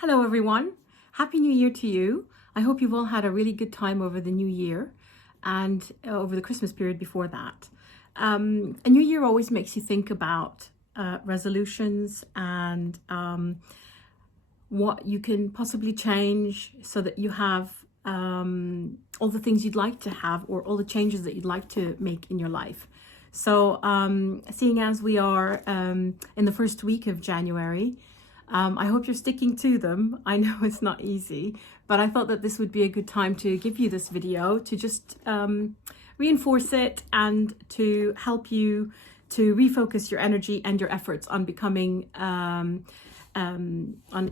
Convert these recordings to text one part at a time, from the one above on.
Hello everyone. Happy New Year to you. I hope you've all had a really good time over the new year and over the Christmas period before that. A new year always makes you think about resolutions and what you can possibly change so that you have all the things you'd like to have or all the changes that you'd like to make in your life. So seeing as we are in the first week of January, I hope you're sticking to them. I know it's not easy, but I thought that this would be a good time to give you this video to just reinforce it and to help you to refocus your energy and your efforts on becoming, on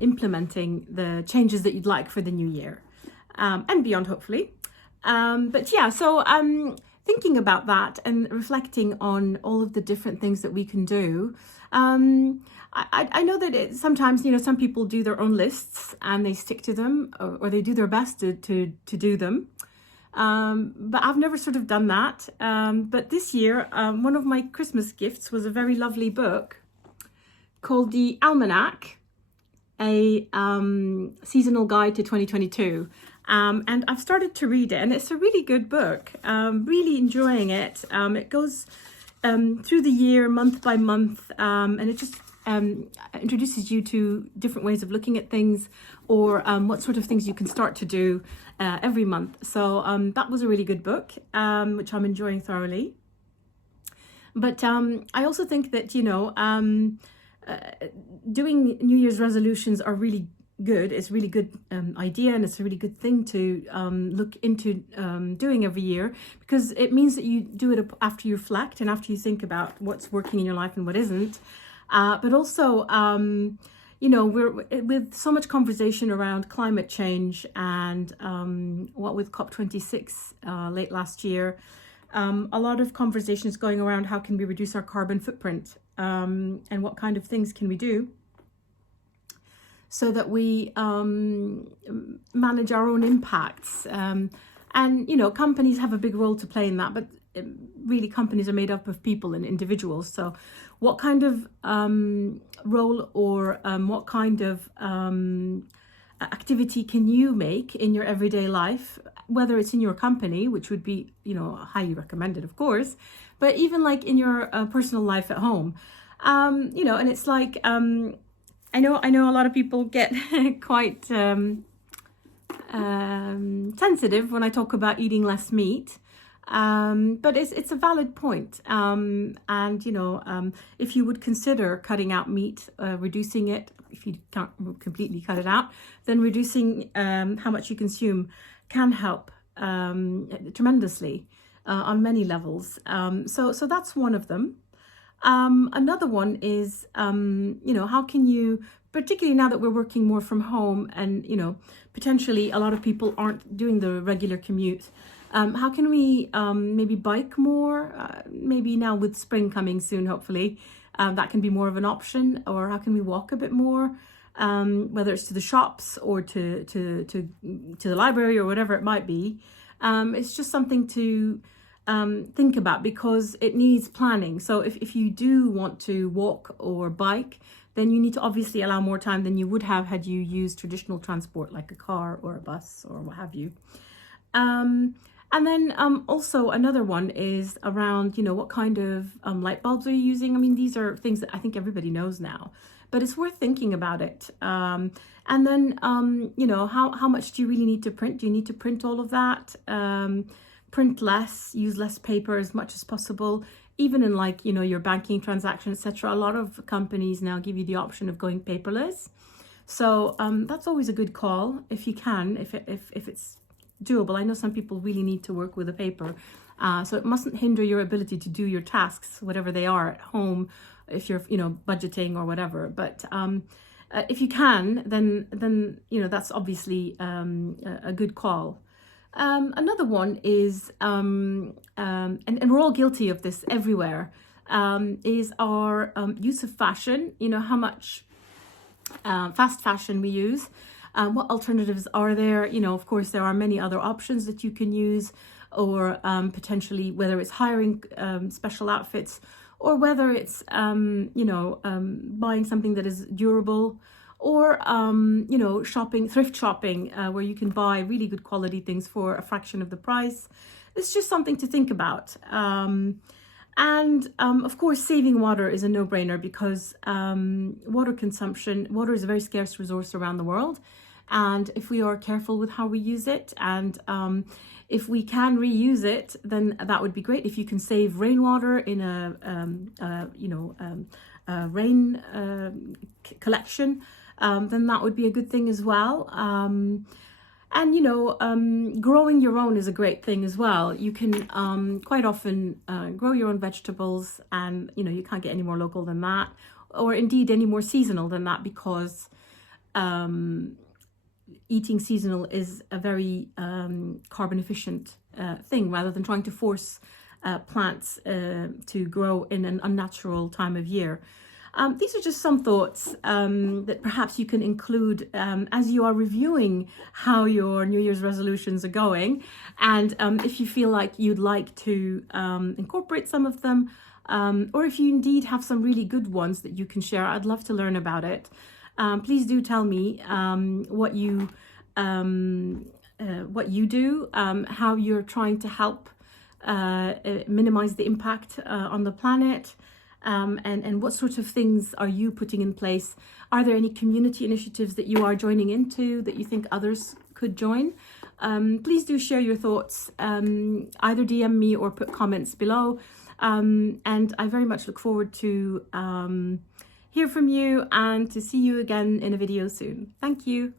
implementing the changes that you'd like for the new year and beyond, hopefully. But yeah, so thinking about that and reflecting on all of the different things that we can do. I know that sometimes, some people do their own lists and they stick to them or they do their best to do them. But I've never sort of done that. But this year, one of my Christmas gifts was a very lovely book called The Almanac, a seasonal guide to 2022. And I've started to read it, and it's a really good book. Really enjoying it. It goes through the year, month by month, and it just introduces you to different ways of looking at things, or what sort of things you can start to do every month. So that was a really good book, which I'm enjoying thoroughly. But I also think that, doing New Year's resolutions are really good. It's a really good idea, and it's a really good thing to look into doing every year, because it means that you do it after you reflect and after you think about what's working in your life and what isn't. But also, we're with so much conversation around climate change and what with COP26 late last year, a lot of conversations going around how can we reduce our carbon footprint and what kind of things can we do so that we manage our own impacts. And, companies have a big role to play in that, but really companies are made up of people and individuals. So what kind of role or what kind of activity can you make in your everyday life, whether it's in your company, which would be, highly recommended, of course, but even like in your personal life at home, and it's like, I know a lot of people get quite sensitive when I talk about eating less meat, but it's a valid point. And if you would consider cutting out meat, reducing it, if you can't completely cut it out, then reducing how much you consume can help tremendously on many levels. So that's one of them. Another one is, how can you, particularly now that we're working more from home and, potentially a lot of people aren't doing the regular commute, how can we maybe bike more? Maybe now with spring coming soon, hopefully, that can be more of an option. Or how can we walk a bit more, whether it's to the shops or to the library or whatever it might be. It's just something to think about, because it needs planning. So if you do want to walk or bike, then you need to obviously allow more time than you would have had you used traditional transport like a car or a bus or what have you. And then also another one is around, what kind of light bulbs are you using? I mean, these are things that I think everybody knows now, but it's worth thinking about it. And then, how much do you really need to print? Do you need to print all of that? Print less, use less paper as much as possible, even in your banking transaction, etc. A lot of companies now give you the option of going paperless. So that's always a good call if you can, if it's doable. I know some people really need to work with a paper, so it mustn't hinder your ability to do your tasks, whatever they are, at home, if you're budgeting or whatever. But if you can, then that's obviously a good call. Another one is, and we're all guilty of this everywhere, is our use of fashion. How much fast fashion we use. What alternatives are there? Of course, there are many other options that you can use, or potentially whether it's hiring special outfits, or whether it's, buying something that is durable, or you know, thrift shopping, where you can buy really good quality things for a fraction of the price. It's just something to think about. Of course, saving water is a no-brainer, because water is a very scarce resource around the world. And if we are careful with how we use it, and if we can reuse it, then that would be great. If you can save rainwater in a rain collection, then that would be a good thing as well. Growing your own is a great thing as well. You can quite often grow your own vegetables, and you can't get any more local than that, or indeed any more seasonal than that, because eating seasonal is a very carbon efficient thing, rather than trying to force plants to grow in an unnatural time of year. These are just some thoughts that perhaps you can include as you are reviewing how your New Year's resolutions are going. And if you feel like you'd like to incorporate some of them, or if you indeed have some really good ones that you can share, I'd love to learn about it. Please do tell me what you do, how you're trying to help minimize the impact on the planet, and what sort of things are you putting in place? Are there any community initiatives that you are joining into that you think others could join? Please do share your thoughts, either DM me or put comments below. And I very much look forward to hear from you, and to see you again in a video soon. Thank you.